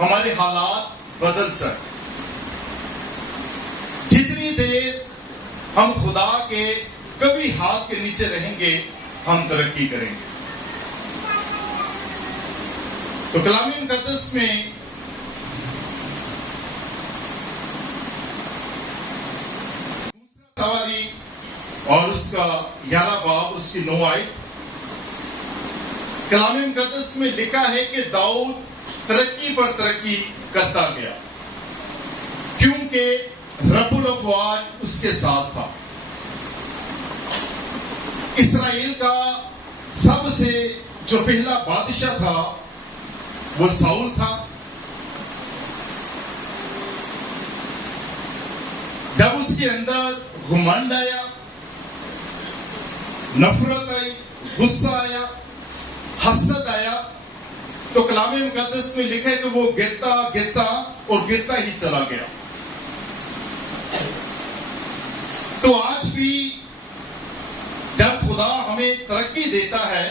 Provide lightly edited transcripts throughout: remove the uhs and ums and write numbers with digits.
ہمارے حالات بدل سکیں. جتنی دیر ہم خدا کے کبھی ہاتھ کے نیچے رہیں گے ہم ترقی کریں گے. تو کلام مقدس میں دوسرا سواری اور اس کا 11 باب اس کی 9 آیت کلام مقدس میں لکھا ہے کہ داؤد ترقی پر ترقی کرتا گیا کیونکہ رب الافواج اس کے ساتھ تھا. اسرائیل کا سب سے جو پہلا بادشاہ تھا وہ ساؤل تھا. جب اس کے اندر گھمنڈ آیا، نفرت آئی، غصہ آیا، حسد آیا، تو کلام مقدس میں لکھا ہے کہ وہ گرتا گرتا اور گرتا ہی چلا گیا. تو آج بھی جب خدا ہمیں ترقی دیتا ہے،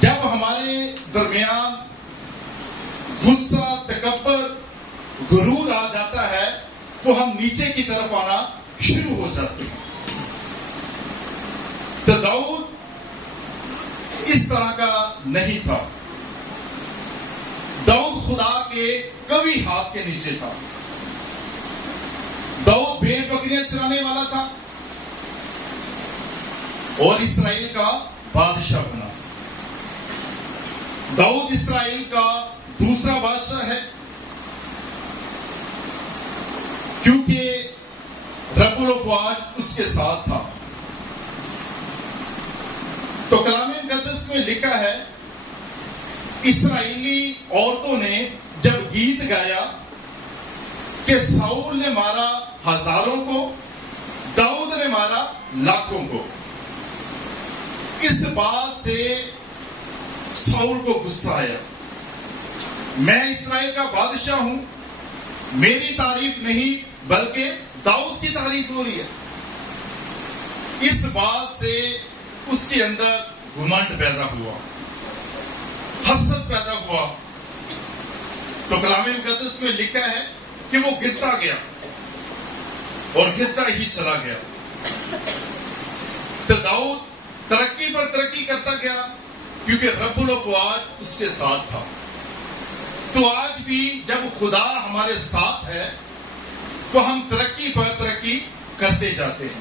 جب ہمارے درمیان غصہ، تکبر، غرور آ جاتا ہے تو ہم نیچے کی طرف آنا شروع ہو جاتے ہیں. تو داؤد اس طرح کا نہیں تھا. داؤد خدا کے کبھی ہاتھ کے نیچے تھا. داؤد بھیڑ بکریاں چرانے والا تھا اور اسرائیل کا بادشاہ بنا. داؤد اسرائیل کا دوسرا بادشاہ ہے کیونکہ رب الافواج اس کے ساتھ تھا. تو کلام مقدس میں لکھا ہے اسرائیلی عورتوں نے جب گیت گایا کہ ساؤل نے مارا ہزاروں کو، داؤد نے مارا لاکھوں کو، اس بات سے ساؤل کو غصہ آیا. میں اسرائیل کا بادشاہ ہوں، میری تعریف نہیں بلکہ داؤد کی تعریف ہو رہی ہے. اس بات سے اس کے اندر گھمنڈ پیدا ہوا، حسد پیدا ہوا. تو کلام مقدس میں لکھا ہے کہ وہ گرتا گیا اور گرتا ہی چلا گیا. تو داؤد ترقی پر ترقی کرتا گیا کیونکہ رب الافواج اس کے ساتھ تھا. تو آج بھی جب خدا ہمارے ساتھ ہے تو ہم ترقی پر ترقی کرتے جاتے ہیں.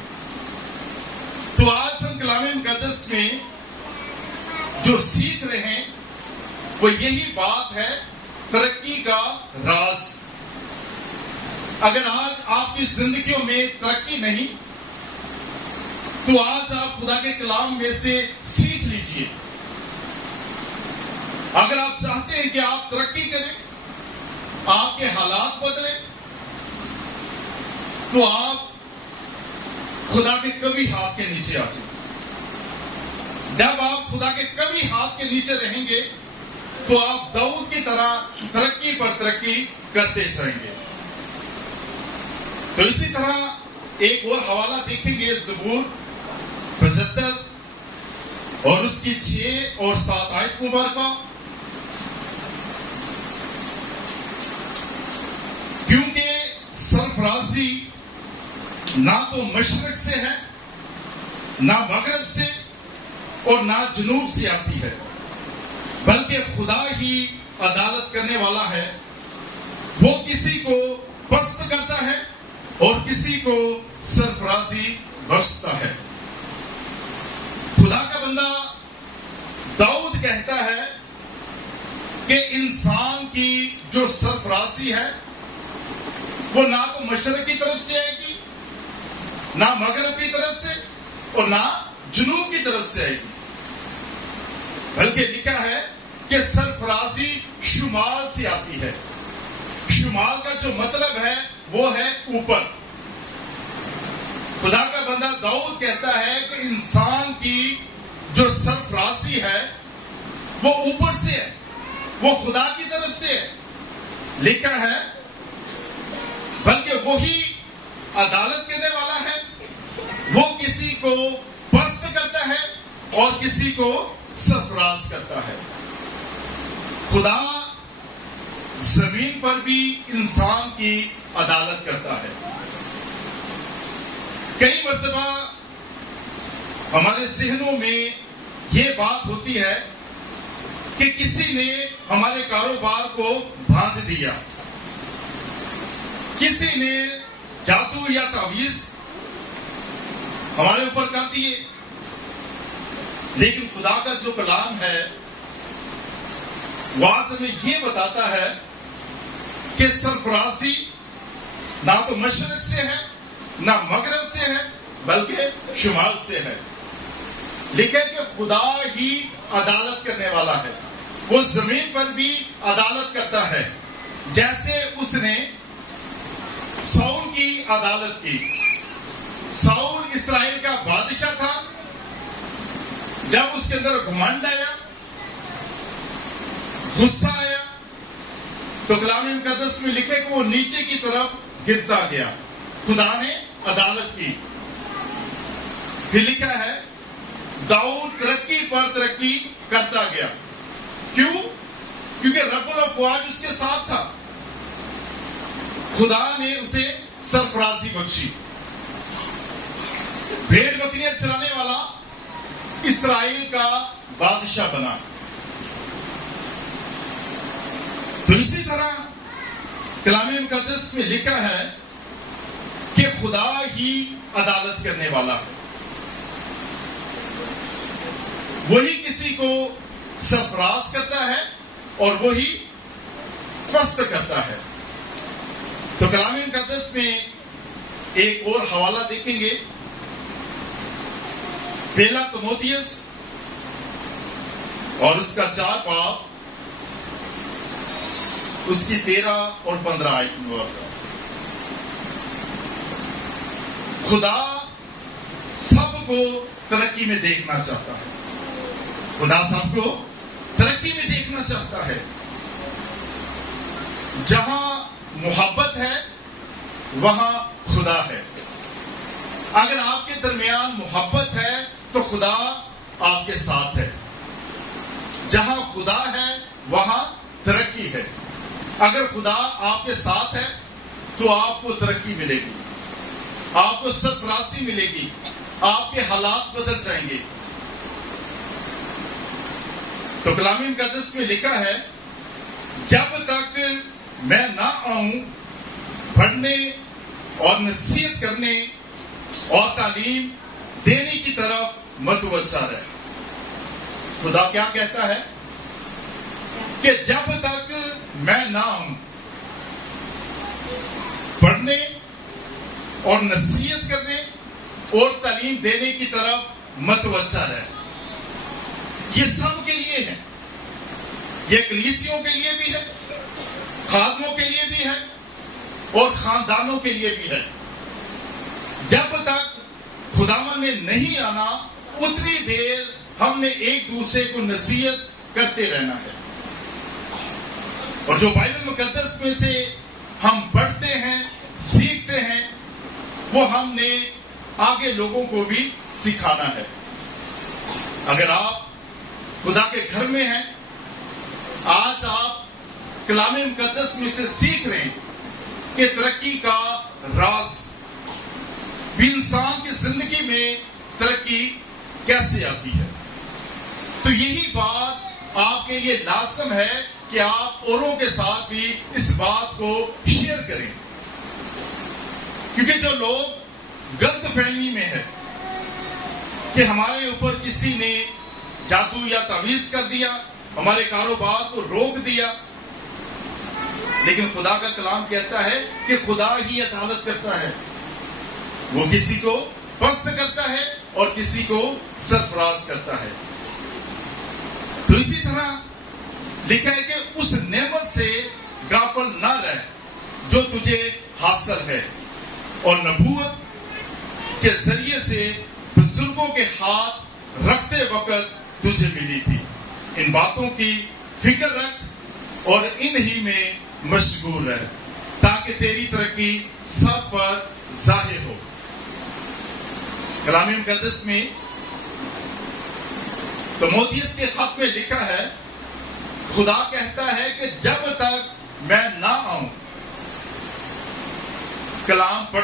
تو آج ہم کلام مقدس میں جو سیکھ رہے ہیں وہ یہی بات ہے، ترقی کا راز. اگر آج آپ کی زندگیوں میں ترقی نہیں تو آج آپ خدا کے کلام میں سے سیکھ لیجئے. اگر آپ چاہتے ہیں کہ آپ ترقی کریں، آپ کے حالات بدلیں، تو آپ خدا کے کبھی ہاتھ کے نیچے آ جائیں. جب آپ خدا کے کبھی ہاتھ کے نیچے رہیں گے تو آپ داؤد کی طرح ترقی پر ترقی کرتے جائیں گے. تو اسی طرح ایک اور حوالہ دیکھیں گے، زبور 75 اور اس کی 6 اور 7 آیت مبارکہ. کیونکہ سرفرازی نہ تو مشرق سے ہے، نہ مغرب سے اور نہ جنوب سے آتی ہے، بلکہ خدا ہی عدالت کرنے والا ہے. وہ کسی کو پست کرتا ہے اور کسی کو سرفرازی بخشتا ہے. خدا کا بندہ داؤد کہتا ہے کہ انسان کی جو سرفرازی ہے وہ نہ تو مشرق کی طرف سے آئے گی، نہ مغرب کی طرف سے اور نہ جنوب کی طرف سے آئے گی، بلکہ لکھا ہے کہ سرفرازی شمال سے آتی ہے. شمال کا جو مطلب ہے وہ ہے اوپر. خدا کا بندہ داؤد کہتا ہے کہ انسان کی جو سرفرازی ہے وہ اوپر سے ہے، وہ خدا کی طرف سے ہے. لکھا ہے بلکہ وہی عدالت کرنے والا ہے، وہ کسی کو پست کرتا ہے اور کسی کو سرفراز کرتا ہے. خدا زمین پر بھی انسان کی عدالت کرتا ہے. کئی مرتبہ ہمارے ذہنوں میں یہ بات ہوتی ہے کہ کسی نے ہمارے کاروبار کو باندھ دیا، کسی نے جادو یا تعویذ ہمارے اوپر کر دیے. لیکن خدا کا جو کلام ہے وہ آج ہمیں یہ بتاتا ہے کہ سرفرازی نہ تو مشرق سے ہے نہ مغرب سے ہے بلکہ شمال سے ہے. لکھے کہ خدا ہی عدالت کرنے والا ہے. وہ زمین پر بھی عدالت کرتا ہے، جیسے اس نے ساؤل کی عدالت کی. ساؤل اسرائیل کا بادشاہ تھا. جب اس کے اندر گھمنڈ آیا، غصہ آیا، تو کلام مقدس میں لکھے کہ وہ نیچے کی طرف گرتا گیا. خدا نے عدالت کی. پھر لکھا ہے داؤد ترقی پر ترقی کرتا گیا. کیوں؟ کیونکہ رب الافواج اس کے ساتھ تھا. خدا نے اسے سرفرازی بخشی. بھیڑ بکریاں چلانے والا اسرائیل کا بادشاہ بنا. تو اسی طرح کلام مقدس میں لکھا ہے کہ خدا ہی عدالت کرنے والا ہے. وہی کسی کو سرفراز کرتا ہے اور وہی پست کرتا ہے. تو کلام مقدس میں ایک اور حوالہ دیکھیں گے، پہلا تموتھیوس اور اس کا 4 باب، اس کی 13 اور 15 آیت مبارکہ. خدا سب کو ترقی میں دیکھنا چاہتا ہے. خدا سب کو ترقی میں دیکھنا چاہتا ہے. جہاں محبت ہے وہاں خدا ہے. اگر آپ کے درمیان محبت ہے تو خدا آپ کے ساتھ ہے. جہاں خدا ہے وہاں ترقی ہے. اگر خدا آپ کے ساتھ ہے تو آپ کو ترقی ملے گی، آپ کو سرفرازی ملے گی، آپ کے حالات بدل جائیں گے. تو کلام مقدس میں لکھا ہے جب تک میں نہ آؤں پڑھنے اور نصیحت کرنے اور تعلیم دینے کی طرف متوجہ رہے. خدا کیا کہتا ہے کہ جب تک میں نہ آؤں پڑھنے اور نصیحت کرنے اور تعلیم دینے کی طرف متوجہ رہے. یہ سب کے لیے ہے. یہ کلیسیوں کے لیے بھی ہے، خادموں کے لیے بھی ہے اور خاندانوں کے لیے بھی ہے. جب تک خداوند نے نہیں آنا اتنی دیر ہم نے ایک دوسرے کو نصیحت کرتے رہنا ہے. اور جو بائبل مقدس میں سے ہم پڑھتے ہیں، سیکھتے ہیں، وہ ہم نے آگے لوگوں کو بھی سکھانا ہے. اگر آپ خدا کے گھر میں ہیں، آج آپ کلام مقدس میں سے سیکھ رہے ہیں کہ ترقی کا راز بھی انسان کی زندگی میں ترقی کیسے آتی ہے. تو یہی بات آپ کے لیے لازم ہے کہ آپ اوروں کے ساتھ بھی اس بات کو شیئر کریں. کیونکہ جو لوگ غلط فہمی میں ہے کہ ہمارے اوپر کسی نے جادو یا تعویذ کر دیا، ہمارے کاروبار کو روک دیا، لیکن خدا کا کلام کہتا ہے کہ خدا ہی عدالت کرتا ہے. وہ کسی کو پست کرتا ہے اور کسی کو سرفراز کرتا ہے. تو اسی طرح لکھا ہے کہ اس نعمت سے غافل نہ رہ جو تجھے حاصل ہے اور نبوت کے ذریعے سے بزرگوں کے ہاتھ رکھتے وقت تجھے ملی تھی. ان باتوں کی فکر رکھ اور انہی میں مشغول رہ تاکہ تیری ترقی سب پر ظاہر ہو. کلام مقدس میں تموتھیوس کے خط میں لکھا ہے خدا کہتا ہے کہ جب تک میں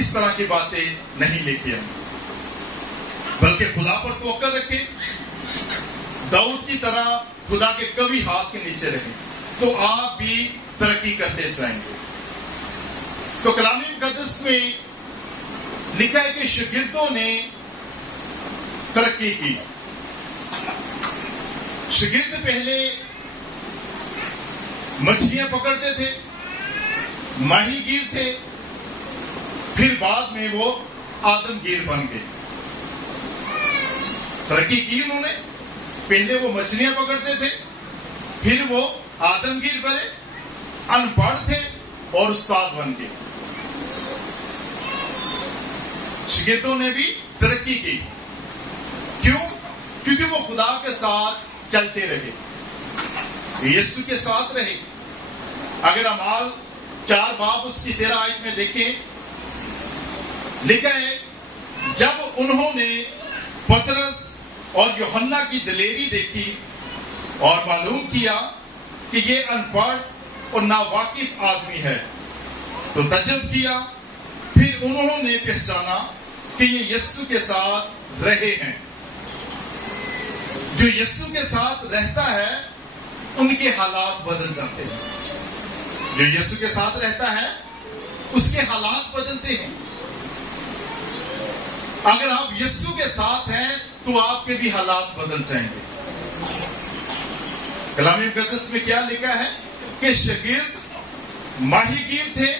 اس طرح کی باتیں نہیں لے کے آئیں، بلکہ خدا پر توکل رکھیں، داؤد کی طرح خدا کے کبھی ہاتھ کے نیچے رہیں، تو آپ بھی ترقی کرتے جائیں گے۔ تو کلام مقدس میں لکھا ہے کہ شاگردوں نے ترقی کی۔ شاگرد پہلے مچھلیاں پکڑتے تھے، ماہی گیر تھے، پھر بعد میں وہ آدم گیر بن گئے۔ ترقی کی انہوں نے، پہلے وہ مچھلیاں پکڑتے تھے، پھر وہ آدم گیر بنے، ان پڑھ تھے اور استاد بن گئے۔ شاگردوں نے بھی ترقی کی، کیوں؟ کیونکہ وہ خدا کے ساتھ چلتے رہے، یسوع کے ساتھ رہے۔ اگر اعمال 4 باب اس کی 13 آیت میں دیکھیں، لکھا ہے جب انہوں نے پترس اور یوحنا کی دلیری دیکھی اور معلوم کیا کہ یہ ان پڑھ اور ناواقف آدمی ہے تو تعجب کیا، پھر انہوں نے پہچانا کہ یہ یسوع کے ساتھ رہے ہیں۔ جو یسوع کے ساتھ رہتا ہے ان کے حالات بدل جاتے ہیں، جو یسوع کے ساتھ رہتا ہے اس کے حالات بدلتے ہیں۔ اگر آپ یسوع کے ساتھ ہیں تو آپ کے بھی حالات بدل جائیں گے۔ کلام مقدس میں کیا لکھا ہے کہ شاگرد ماہی گیر تھے،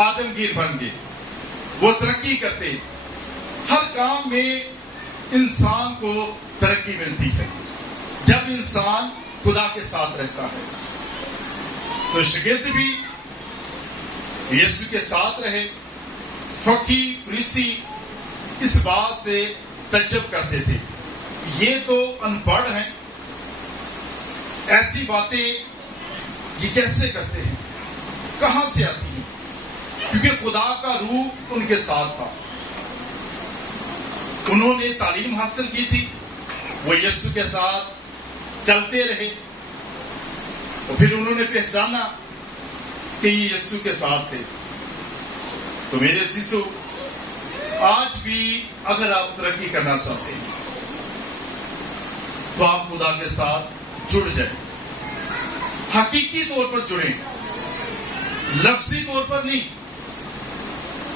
آدم گیر بن گئے، وہ ترقی کرتے۔ ہر کام میں انسان کو ترقی ملتی ہے جب انسان خدا کے ساتھ رہتا ہے۔ تو شاگرد بھی یسوع کے ساتھ رہے۔ فقی فریسی اس بات سے تعجب کرتے تھے، یہ تو ان پڑھ ہیں، ایسی باتیں یہ کیسے کرتے ہیں، کہاں سے آتی ہیں؟ کیونکہ خدا کا روح ان کے ساتھ تھا، انہوں نے تعلیم حاصل کی تھی، وہ یسوع کے ساتھ چلتے رہے، اور پھر انہوں نے پہچانا کہ یہ یسوع کے ساتھ تھے۔ تو میرے عزیزو، آج بھی اگر آپ ترقی کرنا چاہتے ہیں تو آپ خدا کے ساتھ جڑ جائیں، حقیقی طور پر جڑیں، لفظی طور پر نہیں،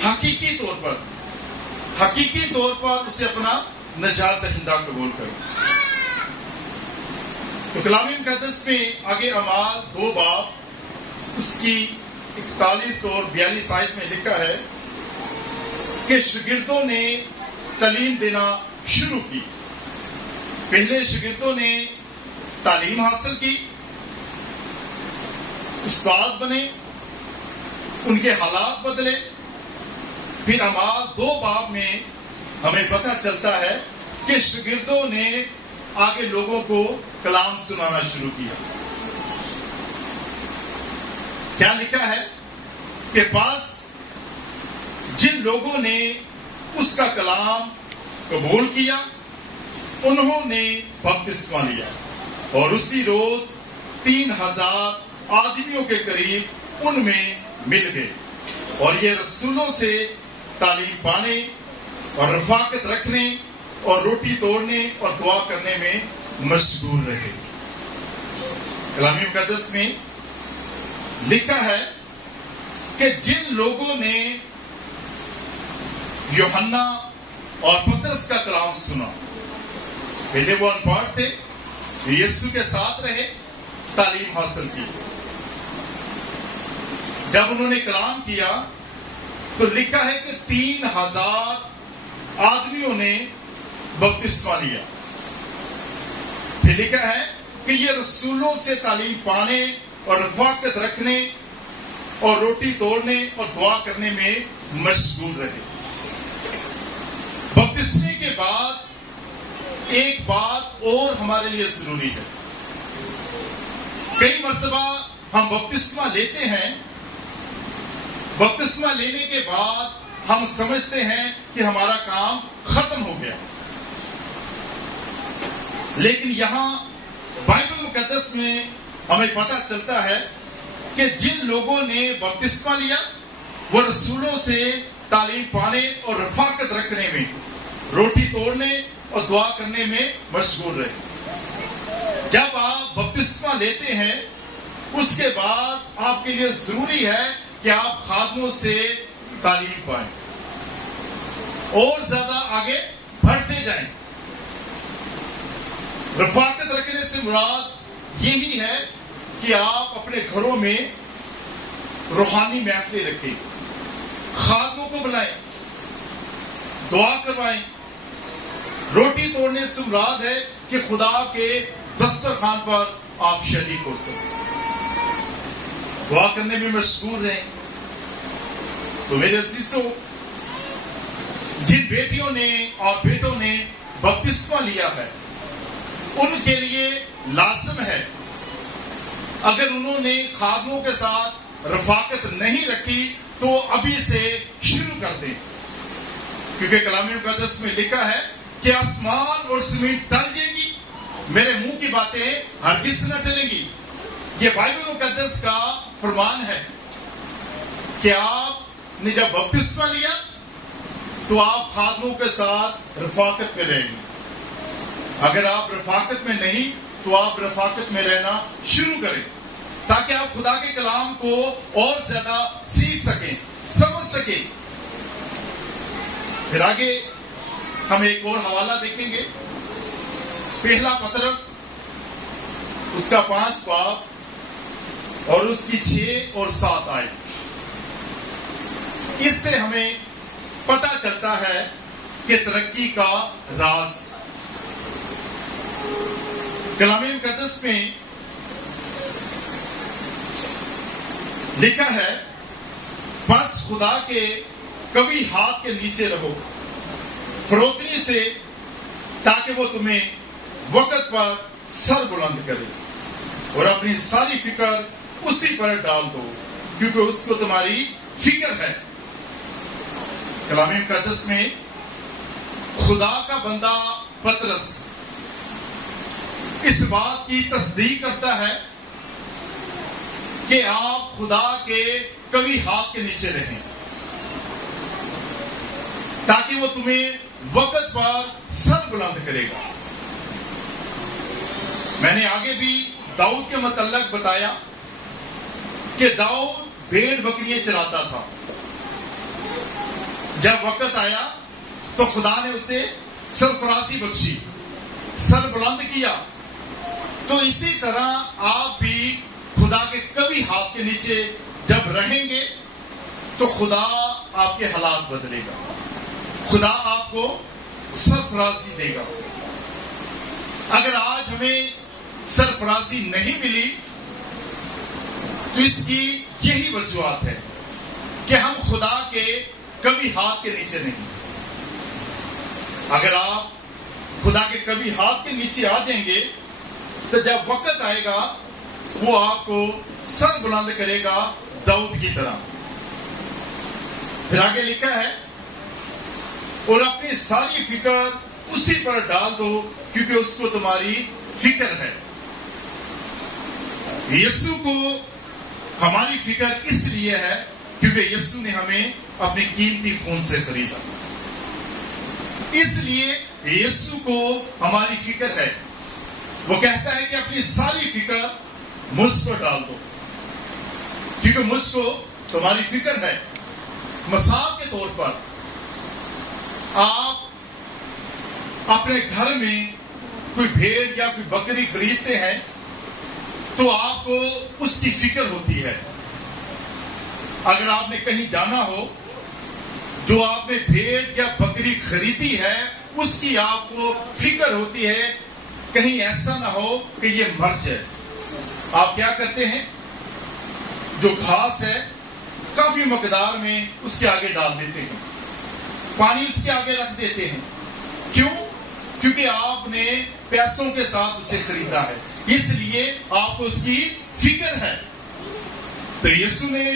حقیقی طور پر اسے اپنا نجات دہندہ قبول کریں۔ تو کلام مقدس میں آگے اعمال 2 باب اس کی 41 اور 42 آیت میں لکھا ہے کہ شاگردوں نے تعلیم دینا شروع کی۔ پہلے شاگردوں نے تعلیم حاصل کی، استاد بنے، ان کے حالات بدلے۔ پھر اعمال 2 باب میں ہمیں پتہ چلتا ہے کہ شاگردوں نے آگے لوگوں کو کلام سنانا شروع کیا۔ کیا لکھا ہے کہ پاس جن لوگوں نے اس کا کلام قبول کیا انہوں نے بپتسمہ لیا، اور اسی روز 3000 آدمیوں کے قریب ان میں مل گئے، اور یہ رسولوں سے تعلیم پانے اور رفاقت رکھنے اور روٹی توڑنے اور دعا کرنے میں مشغول رہے۔ کلام مقدس میں لکھا ہے کہ جن لوگوں نے یوحنا اور پترس کا کلام سنا، پہلے وہ ان پڑھ تھے، یسوع کے ساتھ رہے، تعلیم حاصل کی، جب انہوں نے کلام کیا تو لکھا ہے کہ 3000 آدمیوں نے بپتسمہ لیا۔ پھر لکھا ہے کہ یہ رسولوں سے تعلیم پانے اور رفاقت رکھنے اور روٹی توڑنے اور دعا کرنے میں مشغول رہے۔ بپتسمے کے بعد ایک بات اور ہمارے لیے ضروری ہے۔ کئی مرتبہ ہم بپتسمہ لیتے ہیں، بپتسمہ لینے کے بعد ہم سمجھتے ہیں کہ ہمارا کام ختم ہو گیا، لیکن یہاں بائبل مقدس میں ہمیں پتہ چلتا ہے کہ جن لوگوں نے بپتسمہ لیا وہ رسولوں سے تعلیم پانے اور رفاقت رکھنے میں، روٹی توڑنے اور دعا کرنے میں مشغول رہے۔ جب آپ بپتسمہ لیتے ہیں اس کے بعد آپ کے لیے ضروری ہے کہ آپ خادموں سے تعلیم پائیں اور زیادہ آگے بڑھتے جائیں۔ رفاقت رکھنے سے مراد یہی ہے کہ آپ اپنے گھروں میں روحانی محفلیں رکھیں، خادموں کو بلائیں، دعا کروائیں۔ روٹی توڑنے سے مراد ہے کہ خدا کے دسترخوان پر آپ شریک ہو سکیں، دعا کرنے میں مشغول رہیں۔ تو میرے عزیزوں، جن بیٹیوں نے اور بیٹوں نے بپتسمہ لیا ہے ان کے لیے لازم ہے، اگر انہوں نے خادموں کے ساتھ رفاقت نہیں رکھی تو ابھی سے شروع کر دیں، کیونکہ کلام مقدس میں لکھا ہے کہ آسمان اور زمین ٹل جائیں گی، میرے منہ کی باتیں ہرگز نہ ٹلیں گی۔ یہ بائبل مقدس کا فرمان ہے کہ آپ نے جب بپتسمہ لیا تو آپ خادموں کے ساتھ رفاقت میں رہیں گے۔ اگر آپ رفاقت میں نہیں تو آپ رفاقت میں رہنا شروع کریں، تاکہ آپ خدا کے کلام کو اور زیادہ سیکھ سکیں، سمجھ سکیں۔ پھر آگے ہم ایک اور حوالہ دیکھیں گے، پہلا پطرس اس کا 5 باب اور اس کی 6 اور 7 آیت۔ اس سے ہمیں پتہ چلتا ہے کہ ترقی کا راز۔ کلام مقدس میں لکھا ہے، بس خدا کے کبھی ہاتھ کے نیچے رہو فروتنی سے، تاکہ وہ تمہیں وقت پر سر بلند کرے اور اپنی ساری فکر اسی پر ڈال دو، کیونکہ اس کو تمہاری فکر ہے۔ کلام مقدس میں خدا کا بندہ پطرس اس بات کی تصدیق کرتا ہے کہ آپ خدا کے کبھی ہاتھ کے نیچے رہیں، تاکہ وہ تمہیں وقت پر سر بلند کرے گا۔ میں نے آگے بھی داؤد کے متعلق بتایا کہ داؤد بھیڑ بکریاں چراتا تھا۔ جب وقت آیا تو خدا نے اسے سرفرازی بخشی، سر بلند کیا۔ تو اسی طرح آپ بھی خدا کے کبھی ہاتھ کے نیچے جب رہیں گے تو خدا آپ کے حالات بدلے گا، خدا آپ کو سرفرازی دے گا۔ اگر آج ہمیں سرفرازی نہیں ملی تو اس کی یہی وجوہات ہے کہ ہم خدا کے کبھی ہاتھ کے نیچے نہیں۔ اگر آپ خدا کے کبھی ہاتھ کے نیچے آ جائیں گے تو جب وقت آئے گا وہ آپ کو سر بلند کرے گا، داؤد کی طرح۔ پھر آگے لکھا ہے، اور اپنی ساری فکر اسی پر ڈال دو، کیونکہ اس کو تمہاری فکر ہے۔ یسوع کو ہماری فکر اس لیے ہے کیونکہ یسوع نے ہمیں اپنے قیمتی خون سے خریدا، اس لیے یسوع کو ہماری فکر ہے۔ وہ کہتا ہے کہ اپنی ساری فکر مجھ پر ڈال دو، کیونکہ مجھ کو تمہاری فکر ہے۔ مثال کے طور پر آپ اپنے گھر میں کوئی بھیڑ یا کوئی بکری خریدتے ہیں تو آپ کو اس کی فکر ہوتی ہے۔ اگر آپ نے کہیں جانا ہو، جو آپ نے بھیڑ یا بکری خریدی ہے اس کی آپ کو فکر ہوتی ہے کہیں ایسا نہ ہو کہ یہ مر جائے۔ آپ کیا کرتے ہیں؟ جو گھاس ہے کافی مقدار میں اس کے آگے ڈال دیتے ہیں، پانی اس کے آگے رکھ دیتے ہیں۔ کیوں؟ کیونکہ آپ نے پیسوں کے ساتھ اسے خریدا ہے، اس لیے آپ کو اس کی فکر ہے۔ تو یسوع نے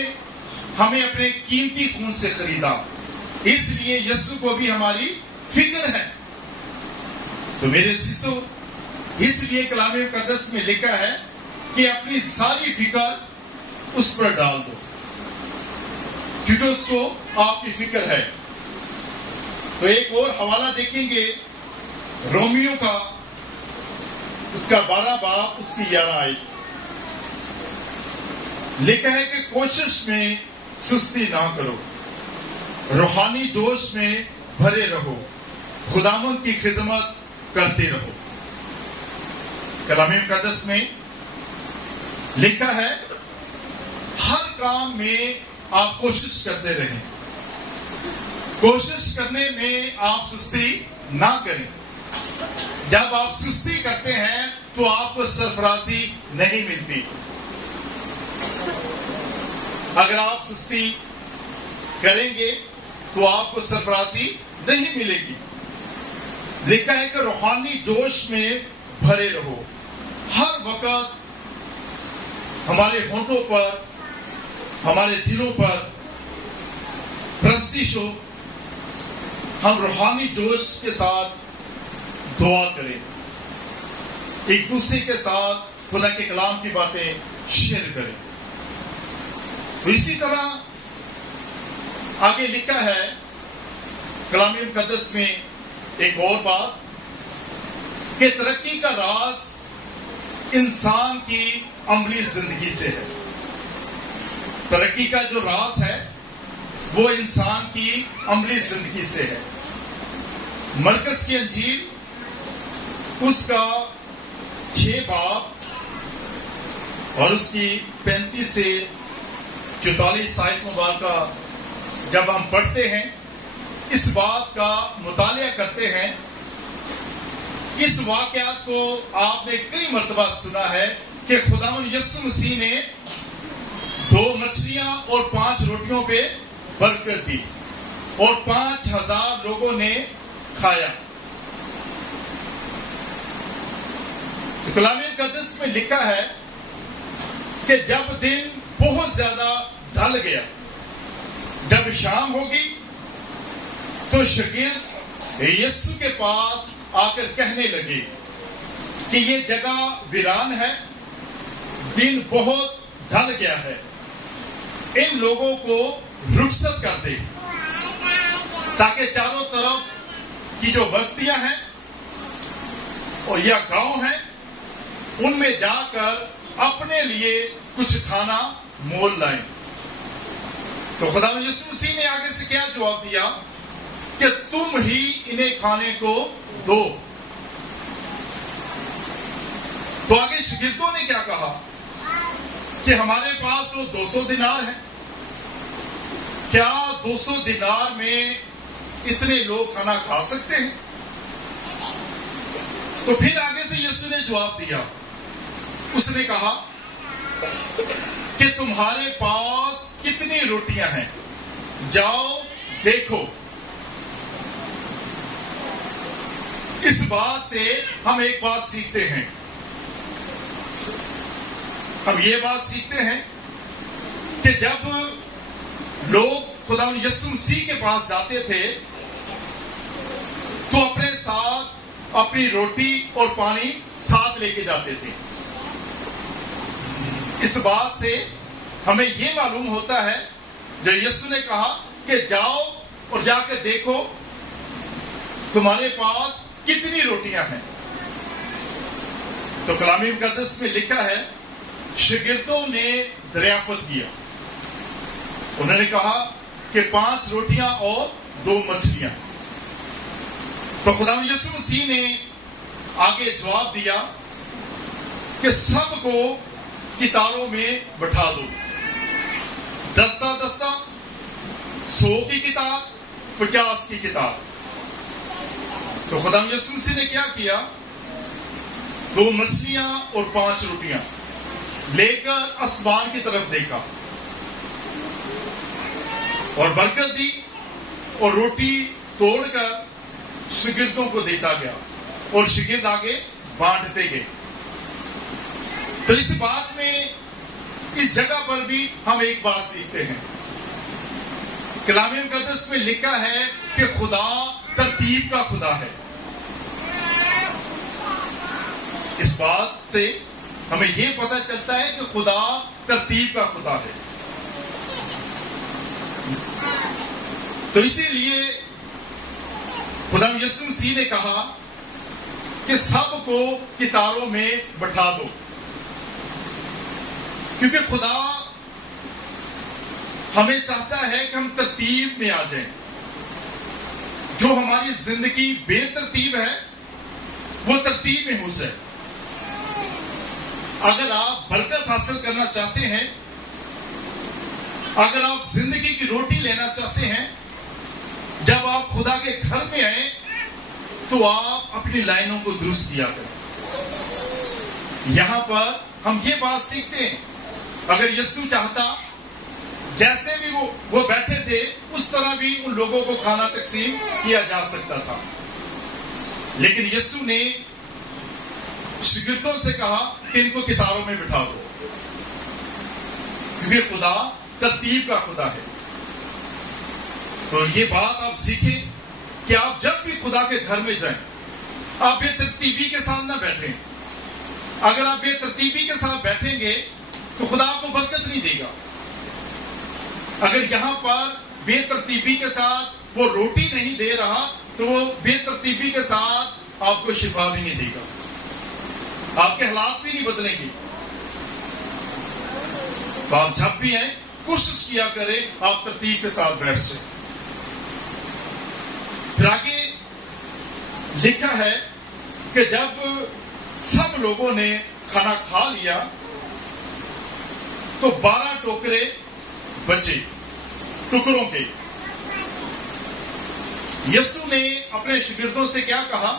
ہمیں اپنے قیمتی خون سے خریدا، اس لیے یسوع کو بھی ہماری فکر ہے۔ تو میرے عزیزو، اس لیے کلام مقدس میں لکھا ہے کہ اپنی ساری فکر اس پر ڈال دو۔ کیونکہ اس کو آپ کی فکر ہے. تو ایک اور حوالہ دیکھیں گے رومیو کا، اس کا 12 باب اس کی 11 آیت. لکھا ہے کہ کوشش میں سستی نہ کرو، روحانی جوش میں بھرے رہو، خداوند کی خدمت کرتے رہو. کلام مقدس میں لکھا ہے ہر کام میں آپ کوشش کرتے رہیں، کوشش کرنے میں آپ سستی نہ کریں. جب آپ سستی کرتے ہیں تو آپ کو سرفرازی نہیں ملتی. اگر آپ سستی کریں گے تو آپ کو سرفرازی نہیں ملے گی. لکھا ہے کہ روحانی جوش میں بھرے رہو. ہر وقت ہمارے ہونٹوں پر، ہمارے دلوں پر پرستش ہو، ہم روحانی جوش کے ساتھ دعا کریں، ایک دوسرے کے ساتھ خدا کے کلام کی باتیں شیئر کریں. تو اسی طرح آگے لکھا ہے کلام مقدس میں ایک اور بات کہ ترقی کا راز انسان کی عملی زندگی سے ہے. ترقی کا جو راز ہے وہ انسان کی عملی زندگی سے ہے. مرکز کی انجیل اس کا 6 باب اور اس کی 35 سے 44 آیت مبارکہ جب ہم پڑھتے ہیں، اس بات کا مطالعہ کرتے ہیں. اس واقعات کو آپ نے کئی مرتبہ سنا ہے کہ خداوند یسوع مسیح نے 2 مچھلیاں اور 5 روٹیوں پہ برکت دی اور 5000 لوگوں نے کھایا. تو کلام مقدس میں لکھا ہے کہ جب دن بہت زیادہ ڈھل گیا، جب شام ہوگی تو شاگرد یسوع کے پاس آ کر کہنے لگے کہ یہ جگہ ویران ہے، دن بہت ڈھل گیا ہے، ان لوگوں کو رخصت کر دے تاکہ چاروں طرف کی جو بستیاں ہیں اور یا گاؤں ہیں ان میں جا کر اپنے لیے کچھ کھانا مول لائیں. تو خداوند یسوع مسیح نے آگے سے کیا جواب دیا کہ تم ہی انہیں کھانے کو دو. تو آگے شاگردوں نے کیا کہا کہ ہمارے پاس تو 200 دینار ہیں، کیا 200 دینار میں اتنے لوگ کھانا کھا سکتے ہیں؟ تو پھر آگے سے یسوع نے جواب دیا. اس نے کہا کہ تمہارے پاس کتنی روٹیاں ہیں، جاؤ دیکھو. اس بات سے ہم ایک بات سیکھتے ہیں، ہم یہ بات سیکھتے ہیں کہ جب لوگ خداوند یسوع مسیح کے پاس جاتے تھے تو اپنے ساتھ اپنی روٹی اور پانی ساتھ لے کے جاتے تھے. اس بات سے ہمیں یہ معلوم ہوتا ہے جو یسوع نے کہا کہ جاؤ اور جا کے دیکھو تمہارے پاس کتنی روٹیاں ہیں. تو کلام مقدس میں لکھا ہے شاگردوں نے دریافت کیا، انہوں نے کہا کہ 5 روٹیاں اور 2 مچھلیاں. تو خداوند یسوع مسیح نے آگے جواب دیا کہ سب کو کتاروں میں بٹھا دو، دستہ دستہ، 100 کی کتاب، 50 کی کتاب. تو خداوند یسوع مسیح نے کیا کیا؟ 2 مچھلیاں اور 5 روٹیاں لے کر آسمان کی طرف دیکھا اور برکت دی اور روٹی توڑ کر شاگردوں کو دیتا گیا اور شاگرد آگے بانٹتے گئے. تو اس بات میں، اس جگہ پر بھی ہم ایک بات سیکھتے ہیں. کلام مقدس میں لکھا ہے کہ خدا ترتیب کا خدا ہے. اس بات سے ہمیں یہ پتہ چلتا ہے کہ خدا ترتیب کا خدا ہے. تو اسی لیے خدا یسوع مسیح نے کہا کہ سب کو کتاروں میں بٹھا دو، کیونکہ خدا ہمیں چاہتا ہے کہ ہم ترتیب میں آ جائیں. جو ہماری زندگی بے ترتیب ہے وہ ترتیب میں ہو جائے. اگر آپ برکت حاصل کرنا چاہتے ہیں، اگر آپ زندگی کی روٹی لینا چاہتے ہیں، جب آپ خدا کے گھر میں آئیں تو آپ اپنی لائنوں کو درست کیا کریں. یہاں پر ہم یہ بات سیکھتے ہیں، اگر یسوع چاہتا جیسے بھی وہ بیٹھے تھے اس طرح بھی ان لوگوں کو کھانا تقسیم کیا جا سکتا تھا، لیکن یسوع نے شاگردوں سے کہا کہ ان کو کتاروں میں بٹھا دو، کیونکہ خدا ترتیب کا خدا ہے. تو یہ بات آپ سیکھیں کہ آپ جب بھی خدا کے گھر میں جائیں آپ بے ترتیبی کے ساتھ نہ بیٹھیں. اگر آپ بے ترتیبی کے ساتھ بیٹھیں گے تو خدا آپ کو برکت نہیں دے گا. اگر یہاں پر بے ترتیبی کے ساتھ وہ روٹی نہیں دے رہا تو وہ بے ترتیبی کے ساتھ آپ کو شفا بھی نہیں دے گا، آپ کے حالات بھی نہیں بدلیں گے. تو آپ جب بھی ہیں کوشش کیا کریں آپ ترتیب کے ساتھ بیٹھ جائیں. پھر آگے لکھا ہے کہ جب سب لوگوں نے کھانا کھا لیا تو 12 ٹوکرے بچے ٹکڑوں کے. یسوع نے اپنے شاگردوں سے کیا کہا؟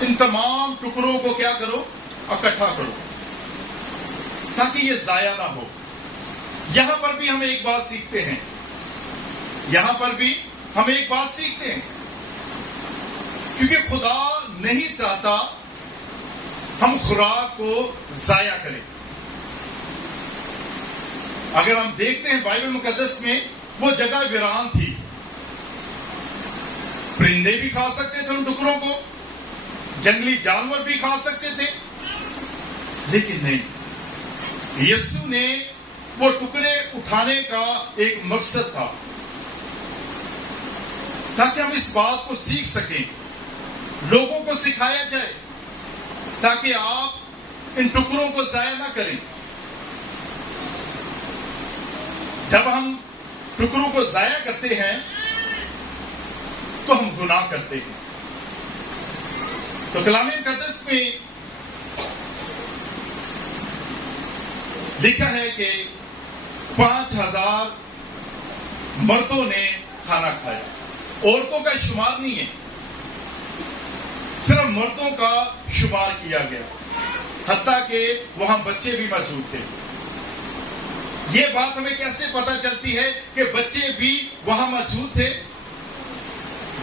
ان تمام ٹکڑوں کو کیا کرو؟ اکٹھا کرو تاکہ یہ ضائع نہ ہو. یہاں پر بھی ہم ایک بات سیکھتے ہیں، یہاں پر بھی ہم ایک بات سیکھتے ہیں، کیونکہ خدا نہیں چاہتا ہم خوراک کو ضائع کریں. اگر ہم دیکھتے ہیں بائبل مقدس میں وہ جگہ ویران تھی، پرندے بھی کھا سکتے تھے ان ٹکڑوں کو، جنگلی جانور بھی کھا سکتے تھے، لیکن نہیں، یسوع نے وہ ٹکڑے اٹھانے کا ایک مقصد تھا تاکہ ہم اس بات کو سیکھ سکیں، لوگوں کو سکھایا جائے تاکہ آپ ان ٹکڑوں کو ضائع نہ کریں. جب ہم ٹکڑوں کو ضائع کرتے ہیں تو ہم گناہ کرتے ہیں. تو کلام مقدس میں لکھا ہے کہ 5000 مردوں نے کھانا کھایا. عورتوں کا شمار نہیں ہے، صرف مردوں کا شمار کیا گیا، حتیٰ کہ وہاں بچے بھی موجود تھے. یہ بات ہمیں کیسے پتہ چلتی ہے کہ بچے بھی وہاں موجود تھے؟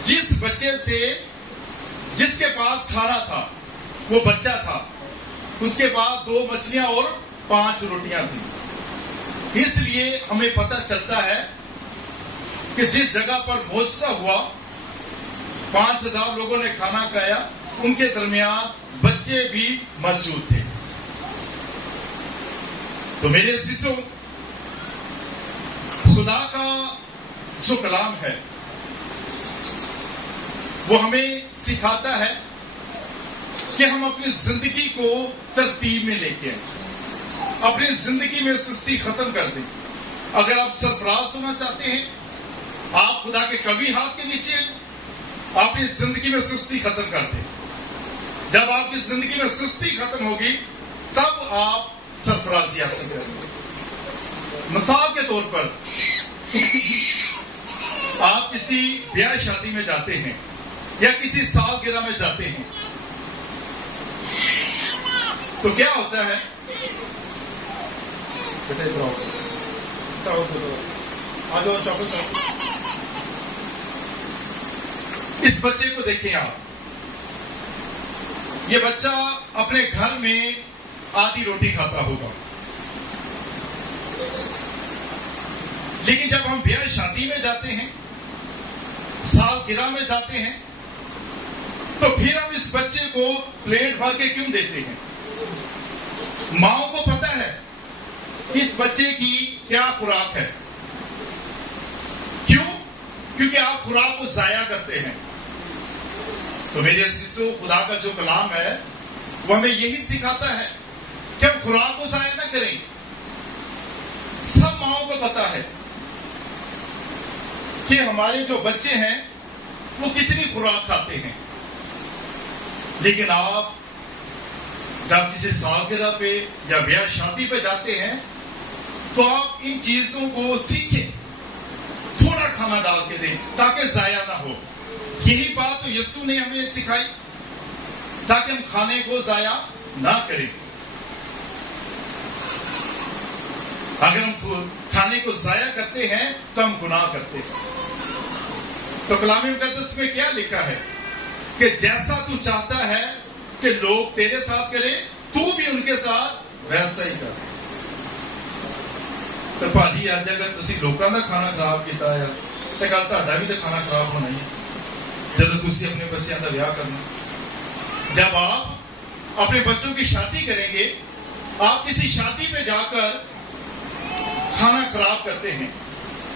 جس بچے سے جس کے پاس کھانا تھا وہ بچہ تھا، اس کے پاس 2 مچھلیاں اور 5 روٹیاں تھیں. اس لیے ہمیں پتہ چلتا ہے کہ جس جگہ پر معجزہ ہوا 5000 لوگوں نے کھانا کھایا، ان کے درمیان بچے بھی موجود تھے. تو میرے عزیزوں، خدا کا جو کلام ہے وہ ہمیں سکھاتا ہے کہ ہم اپنی زندگی کو ترتیب میں لے کے آئیں، اپنی زندگی میں سستی ختم کر دیں. اگر آپ سرفراز ہونا چاہتے ہیں، آپ خدا کے قوی ہاتھ کے نیچے ہیں، آپ اس زندگی میں سستی ختم کر دیں. جب آپ کی زندگی میں سستی ختم ہوگی تب آپ سرفرازی حاصل کریں گے. مثال کے طور پر آپ کسی بیاہ شادی میں جاتے ہیں یا کسی سالگرہ میں جاتے ہیں تو کیا ہوتا ہے؟ اس بچے کو دیکھیں آپ، یہ بچہ اپنے گھر میں آدھی روٹی کھاتا ہوگا، لیکن جب ہم بیاہ شادی میں جاتے ہیں، سالگرہ میں جاتے ہیں، تو پھر ہم اس بچے کو پلیٹ بھر کے کیوں دیتے ہیں؟ ماں کو پتہ ہے کہ اس بچے کی کیا خوراک ہے. کیونکہ آپ خوراک کو ضائع کرتے ہیں. تو میرے عزیزو، خدا کا جو کلام ہے وہ ہمیں یہی سکھاتا ہے کہ ہم خوراک کو ضائع نہ کریں. سب ماؤں کو پتا ہے کہ ہمارے جو بچے ہیں وہ کتنی خوراک کھاتے ہیں، لیکن آپ جب کسی سالگرہ پہ یا بیاہ شادی پہ جاتے ہیں تو آپ ان چیزوں کو سیکھیں، تھوڑا کھانا ڈال کے دیں تاکہ ضائع نہ ہو. یہی بات تو یسوع نے ہمیں سکھائی تاکہ ہم کھانے کو ضائع نہ کریں. اگر ہم کھانے کو ضائع کرتے ہیں تو ہم گناہ کرتے ہیں. تو کلام مقدس میں کیا لکھا ہے کہ جیسا تو چاہتا ہے کہ لوگ تیرے ساتھ کریں، تو بھی ان کے ساتھ ویسا ہی کر. تو پاجی اج اگر تسی لوکاں دا کھانا خراب کیتا ہے تے کل تہاڈا بھی تے کھانا خراب ہونا ہی ہے جب تسی اپنے بچیاں دا بیاہ کرنا. جب آپ اپنے بچوں کی شادی کریں گے، آپ کسی شادی پہ جا کر کھانا خراب کرتے ہیں،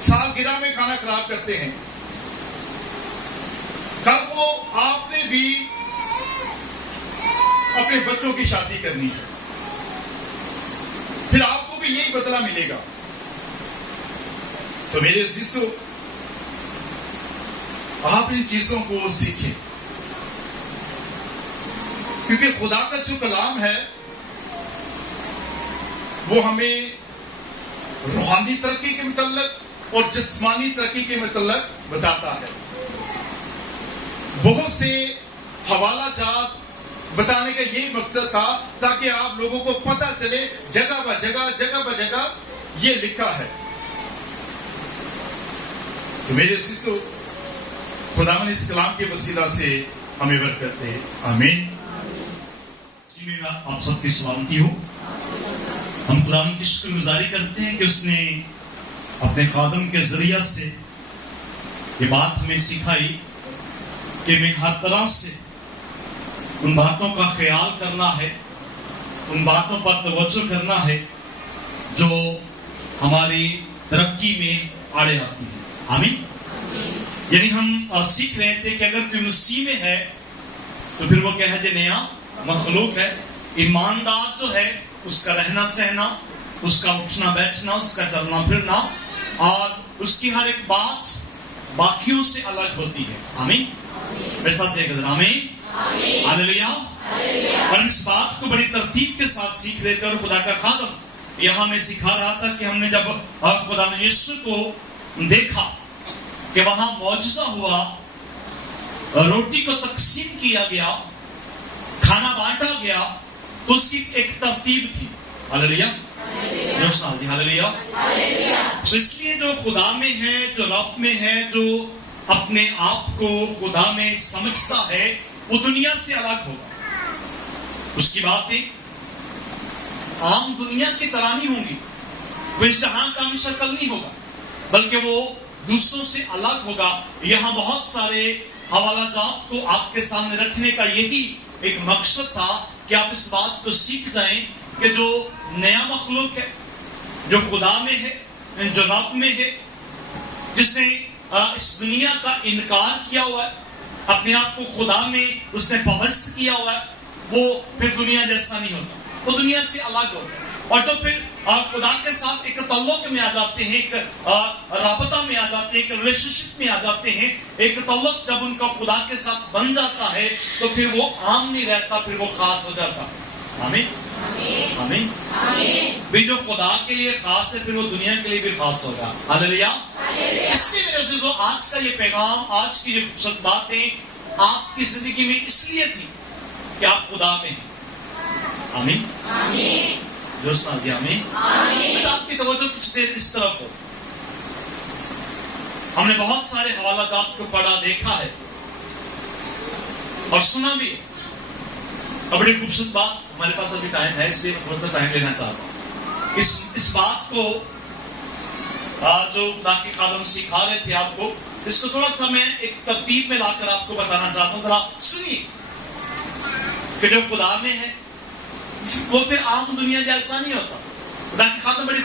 سالگرہ میں کھانا خراب کرتے ہیں. کل کو آپ نے بھی اپنے بچوں کی شادی کرنی ہے، پھر آپ کو بھی یہی بدلہ ملے گا. تو میرے عزیزو، آپ ان چیزوں کو سیکھیں، کیونکہ خدا کا جو کلام ہے وہ ہمیں روحانی ترقی کے متعلق اور جسمانی ترقی کے متعلق بتاتا ہے. بہت سے حوالہ جات بتانے کا یہی مقصد تھا تاکہ آپ لوگوں کو پتہ چلے، جگہ بہ جگہ یہ لکھا ہے. تو میرے عزیزو، خداوند اس کلام کے وسیلہ سے ہمیں برکت دے. آمین. آپ سب کی سلامتی ہو. ہم خداوند کی شکر گزاری کرتے ہیں کہ اس نے اپنے خادم کے ذریعہ سے یہ بات ہمیں سکھائی کہ میں ہر طرح سے ان باتوں کا خیال کرنا ہے، ان باتوں پر توجہ کرنا ہے جو ہماری ترقی میں آڑے آتی ہیں. آمین. یعنی ہم سیکھ رہے تھے کہ اگر کوئی مسیح میں ہے تو پھر وہ کیا ہے، جو نیا مخلوق ہے. ایماندار جو ہے اس کا رہنا سہنا، اس کا اٹھنا بیٹھنا، اس کا چلنا پھرنا، اور اس کی ہر ایک بات باقیوں سے الگ ہوتی ہے. آمین. میرے ساتھ ایک ذرا آمین. ہاللیلویا. اور ہم اس بات کو بڑی ترتیب کے ساتھ سیکھ رہے تھے، اور خدا کا خادم یہاں میں سکھا رہا تھا کہ ہم نے جب خدا نے یسوع کو دیکھا کہ وہاں معجزہ ہوا، روٹی کو تقسیم کیا گیا، کھانا بانٹا گیا، تو اس کی ایک ترتیب تھی. ہاللیلویا. جی ہاللیلویا. تو اس لیے جو خدا میں ہے، جو رب میں ہے، جو اپنے آپ کو خدا میں سمجھتا ہے، وہ دنیا سے الگ ہوگا. اس کی باتیں عام دنیا کی طرح نہیں ہوں گی، وہ اس جہاں کا بھی شکل نہیں ہوگا، بلکہ وہ دوسروں سے الگ ہوگا. یہاں بہت سارے حوالہ جات کو آپ کے سامنے رکھنے کا یہی ایک مقصد تھا کہ آپ اس بات کو سیکھ جائیں کہ جو نیا مخلوق ہے، جو خدا میں ہے، جو رب میں ہے، جس نے اس دنیا کا انکار کیا ہوا ہے، اپنے آپ کو خدا میں اس نے پابست کیا ہوا ہے، وہ پھر دنیا جیسا نہیں ہوتا، وہ دنیا سے الگ ہوتا ہے. اور جو پھر خدا کے ساتھ ایک تعلق میں آ جاتے ہیں، ایک رابطہ میں آ جاتے ہیں، ایک ریلیشن شپ میں آ جاتے ہیں، ایک تعلق جب ان کا خدا کے ساتھ بن جاتا ہے تو پھر وہ عام نہیں رہتا، پھر وہ خاص ہو جاتا. آمین. آمین. بھی جو خدا کے لیے خاص ہے پھر وہ دنیا کے لیے بھی خاص ہوگا. ہاللیلویا. اس لیے میرے عزیزو، آج کا یہ پیغام، آج کی یہ خوبصورت باتیں آپ کی زندگی میں اس لیے تھی کہ آپ خدا میں ہیں. آمین. دوست جی آمین. آپ کی توجہ کچھ دیر اس طرف ہو. ہم نے بہت سارے حوالہ جات کو پڑھا، دیکھا ہے اور سنا بھی ہے. اور بڑی خوبصورت بات، ہمارے پاس ابھی ٹائم ہے اس لیے میں تھوڑا سا ٹائم لینا چاہتا ہوں. اس بات کو جو خدا کے خادم سکھا رہے تھے آپ کو، اس کو تھوڑا سا میں ایک ترتیب میں لا کر آپ کو بتانا چاہتا ہوں. ذرا سنیے کہ جو خدا میں ہے وہ پھر عام دنیا جیسا نہیں ہوتا. خدا کے خادم بڑی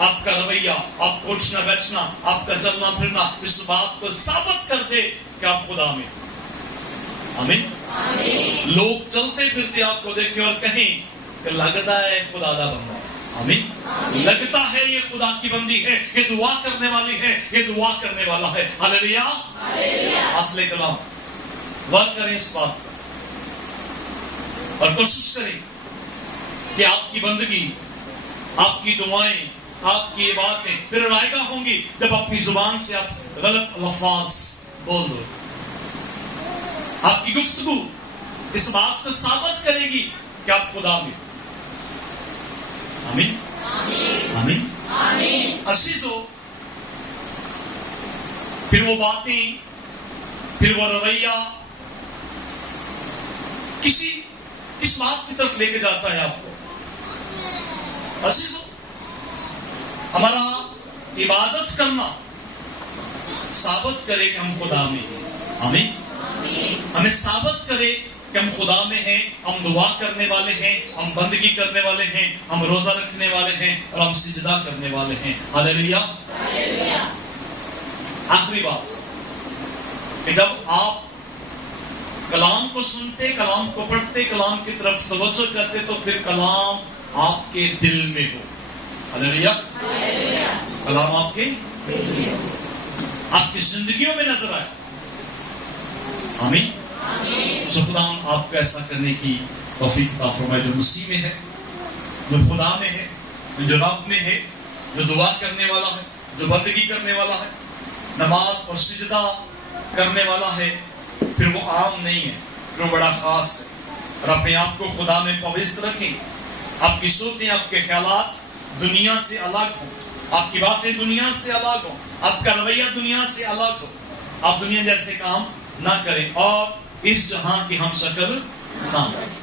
آپ کا رویہ، آپ کا اٹھنا بیٹھنا، آپ کا چلنا پھرنا اس بات کو ثابت کر دے کہ آپ خدا میں. آمین. لوگ چلتے پھرتے آپ کو دیکھیں اور کہیں کہ لگتا ہے خدا دا بندہ ہے. آمین. لگتا ہے یہ خدا کی بندی ہے، یہ دعا کرنے والی ہے، یہ دعا کرنے والا ہے. ہلیلویا. اصل کلام غور کریں اس بات پر اور کوشش کریں کہ آپ کی بندگی، آپ کی دعائیں، آپ کی باتیں پھر رائگاں ہوں گی جب اپنی زبان سے آپ غلط الفاظ بول دو. آپ کی گفتگو اس بات کو ثابت کرے گی کہ آپ خدا میں. آمین. آمین. عزیزو، پھر وہ باتیں، پھر وہ رویہ اس بات کی طرف لے کے جاتا ہے آپ کو. عزیزو، ہمارا عبادت کرنا ثابت کرے کہ ہم خدا میں ہیں. آمین. ہمیں ثابت کرے کہ ہم خدا میں ہیں، ہم دعا کرنے والے ہیں، ہم بندگی کرنے والے ہیں، ہم روزہ رکھنے والے ہیں اور ہم سجدہ کرنے والے ہیں. ہلیلویا. آخری بات کہ جب آپ کلام کو سنتے، کلام کو پڑھتے، کلام کی طرف توجہ کرتے تو پھر کلام آپ کے دل میں ہو. ہلیلویا. کلام آپ کے دل میں ہو، آپ کی زندگیوں میں نظر آئے. آمین. سو خدا آپ کو ایسا کرنے کی توفیق عطا فرمائے جو مسیح میں ہے، جو خدا میں ہے، جو رب میں ہے، جو دعا کرنے والا ہے، جو بندگی کرنے والا ہے، نماز اور سجدہ کرنے والا ہے. پھر وہ عام نہیں ہے، پھر وہ بڑا خاص ہے. اور اپنے آپ کو خدا میں پویتر رکھیں. آپ کی سوچیں، آپ کے خیالات دنیا سے الگ ہوں، آپ کی باتیں دنیا سے الگ ہوں، آپ کا رویہ دنیا سے الگ ہو. آپ دنیا جیسے کام نہ کریں اور اس جہاں کی ہم شکل نہ کریں.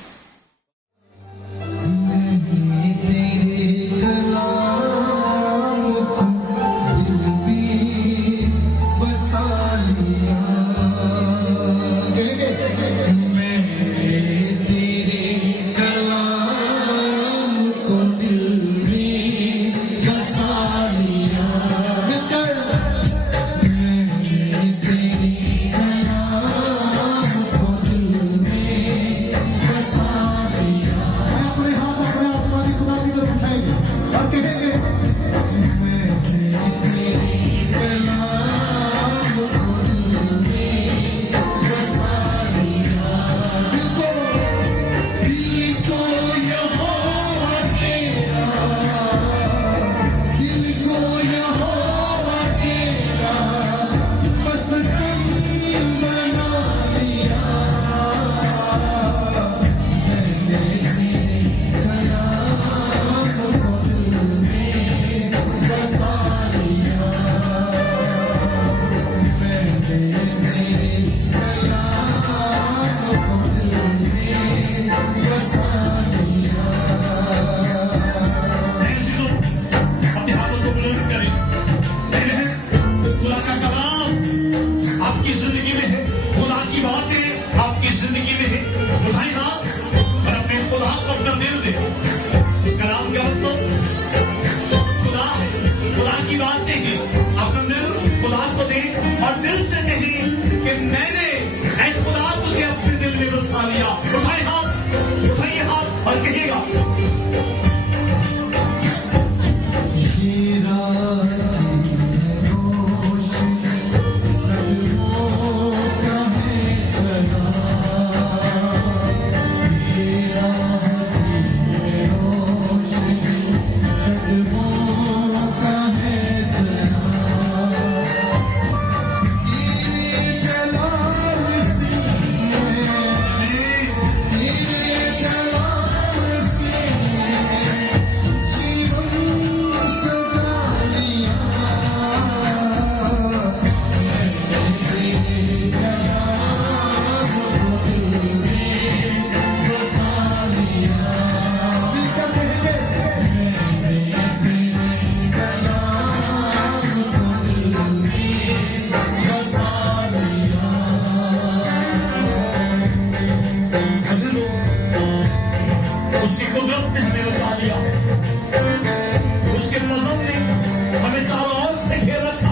پھیر رکھا.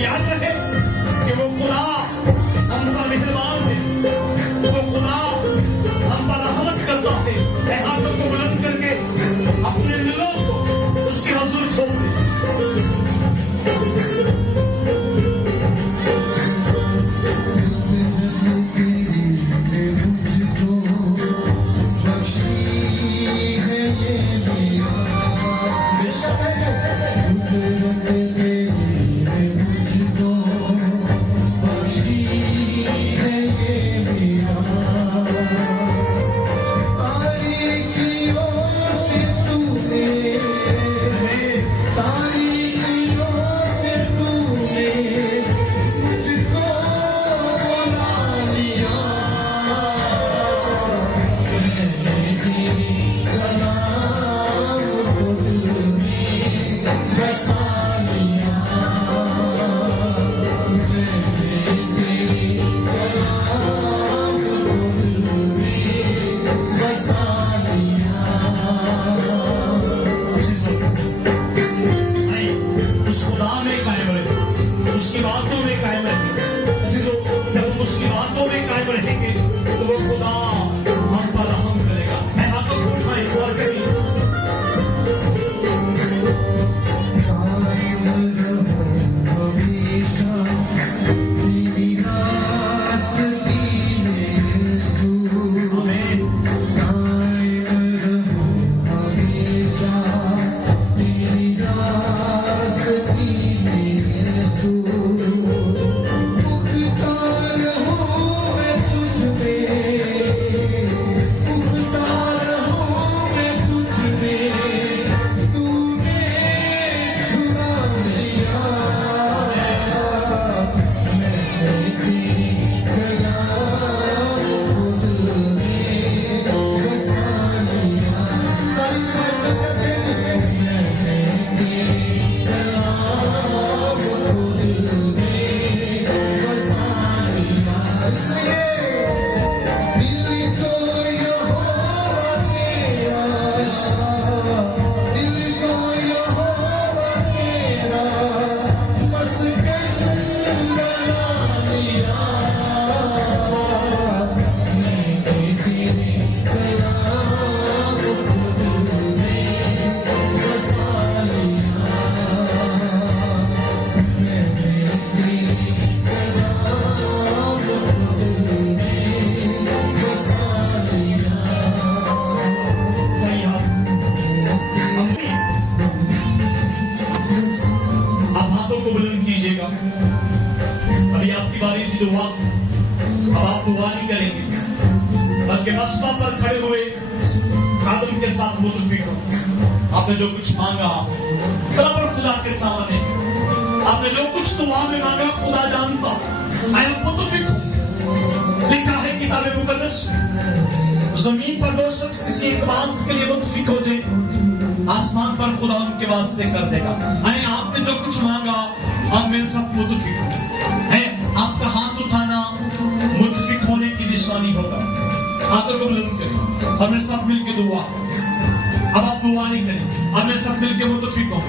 یاد رہے کہ وہ خدا ہم پر مہربان ہے, وہ خدا ہم پر رحمت کرتا ہے. اے ہاتھوں کو بلند کر کے اپنے دلوں کو اس کے حضور کھول دے. آپ نے جو کچھ مانگا برابر خدا کے سامنے, آپ نے جو کچھ دعا میں مانگا خدا جانتا. میں متفق ہوں. لکھا ہے کتاب مقدس زمین پر جو شخص کسی ایک بات کے لیے متفق ہو جائے آسمان پر خدا ان کے واسطے کر دے گا. آپ نے جو کچھ مانگا آپ میرے ساتھ متفق ہو. آپ کا ہاتھ اٹھانا متفق ہونے کی نشانی ہوگا. ہاتھوں کو بلند سے اور میرے ساتھ مل کے دعا. اب آپ دعا نہیں کریں, اب میرے ساتھ مل کے متفق ہو.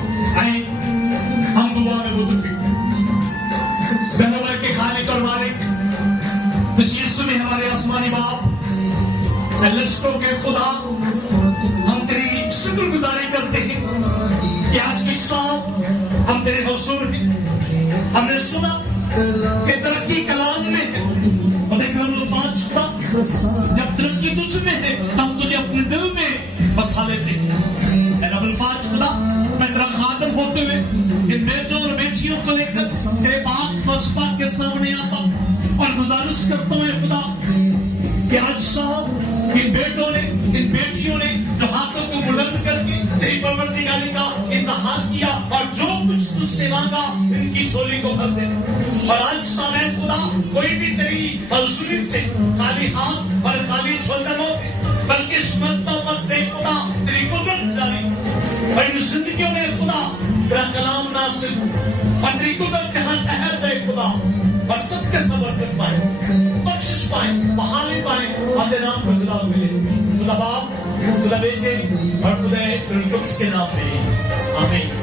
ہم دعا میں متفق بہنور کے خالق اور مالک اس یسوع میں ہمارے آسمانی باپ لشکروں کے خدا, ہم تیری شکر گزاری کرتے ہیں کہ آج کی شام ہم تیرے حضور ہیں. ہم نے سنا کہ ترقی کلام میں ہے اور ایک لمحہ پانچ خدا جب ترقی تجھ میں ہے ہم تجھے اپنے دل میں بسا لیتے ہیں. اے رب الفاظ خدا میں تیرا خادم ہوتے ہوئے ان بیٹوں اور بیٹیوں کو لے کر تیرے پاک مصباح کے سامنے آتا ہوں اور گزارش کرتا ہوں اے خدا کہ آج شام ان بیٹوں نے ان بیٹیوں نے جو ہاتھوں کو بلند کر کے تیری پروردگاری کا اظہار کیا اور جو کچھ تجھ سے مانگا ان کی جھولی کو بھر دے. اور آج شام اے خدا کوئی بھی تیری حضوری سے خالی ہاتھ اور خالی جھولا نہ ہو بلکہ اس مسئلہ پر سے خدا تیری قدرت جاری اور ان زندگیوں میں خدا تیرا کلام نازل اور تیری قدرت جہاں ٹھہر جائے خدا اور سب کے سب برکت پائے, بخشش پائے, بحالی پائے اور تیرے نام کو جلال ملے. خدا باپ, خدا بیٹے اور خدا القدس کے نام میں آمین.